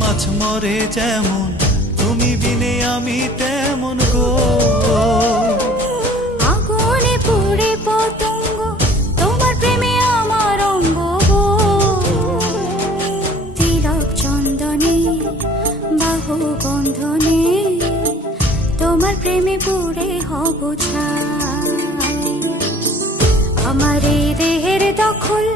মাছ মরে যেমন, তুমি বিনে আমি তেমন গো। আগুনে পুড়ে পতঙ্গ, তোমার প্রেমে আমার অঙ্গ গো। তিলক চন্দনে বাহু বন্ধনে, তোমার প্রেমে পুড়ে হব ছাই। আমার এই দেহের দখল